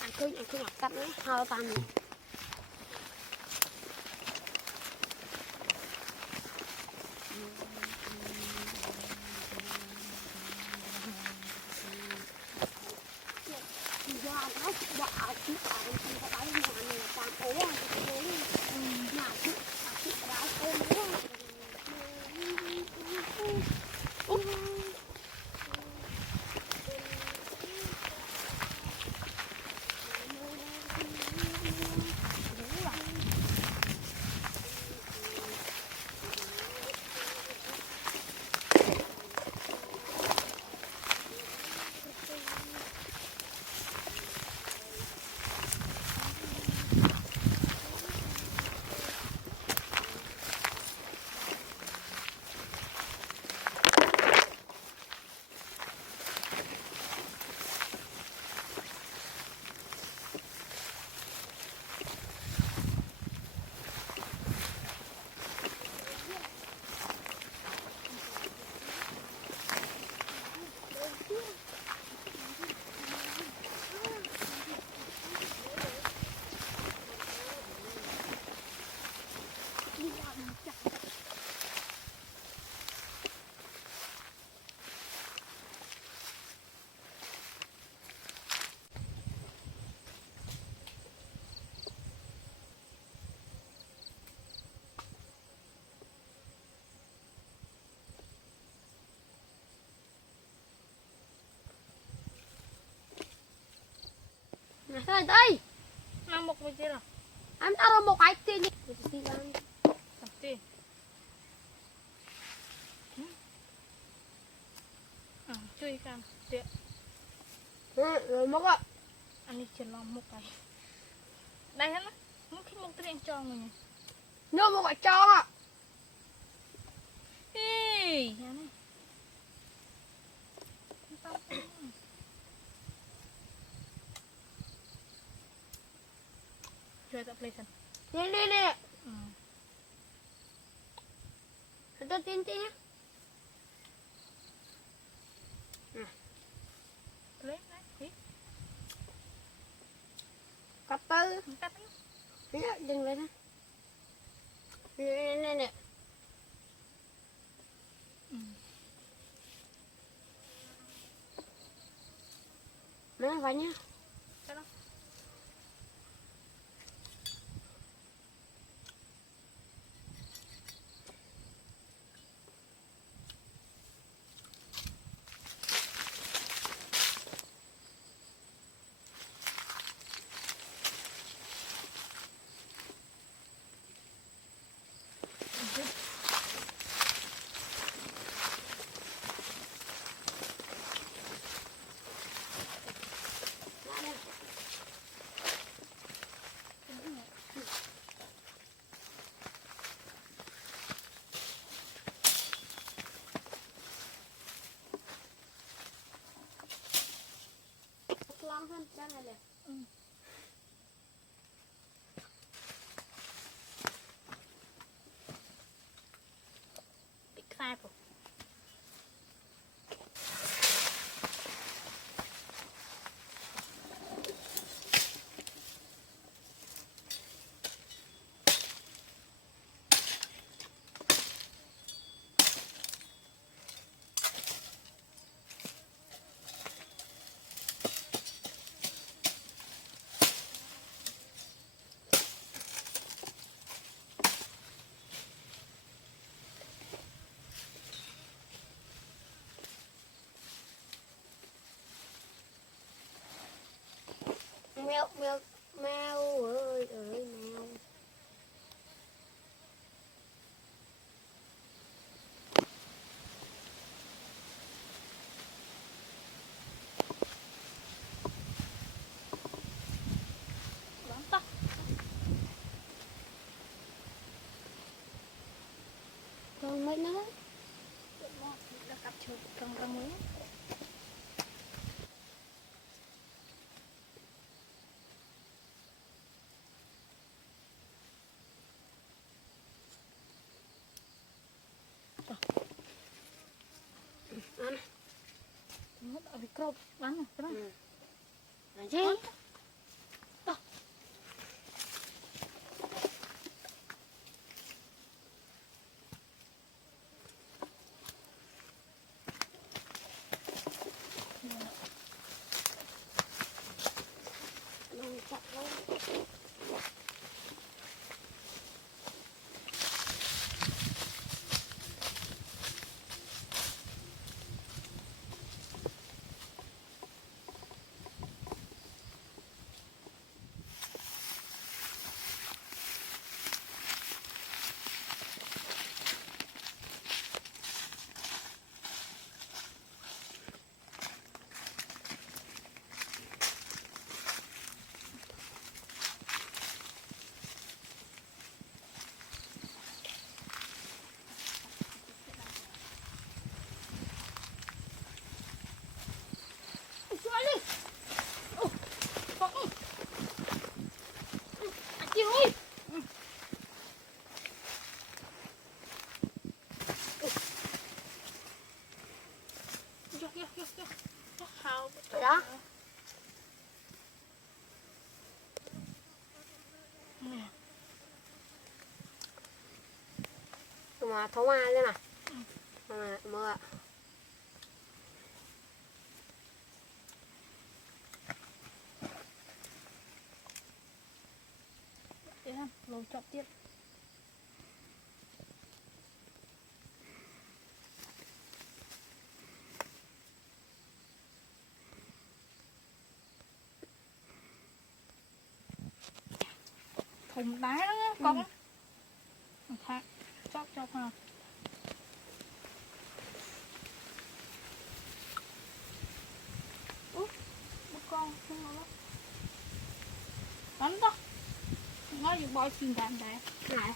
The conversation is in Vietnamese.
ăn khơi cắt đấy hao tan này giờ nó bỏ chút ở bên trong cái bãi nhà này càng ố cái ố nhà chút đá ôm nữa này đây mang một cái gì rồi em đã một cái tiền tiền chui cam tiện rồi một ạ anh đi chỉ làm một cái đây hết á muốn khi một tiền cho người nhỉ nhớ một cái cho ạ ê nhà này chơi tập play sân nè tôi tin nhé lấy đấy cắt tư cắt dừng lên nè má phải nhá long hơn đây này bị khai rồi mèo ơi mèo bắn tóc còn mấy nó đã cặp chuột trong ra muối mất ở cái cột bắn này cái này là gì mà thấu ai thế này. Mưa ạ. Thế ha, lột chọn tiếp. Thùng đá đó con. Thác chọc ha. Con không nó bắn to nó dùng bò chìm đàn đấy này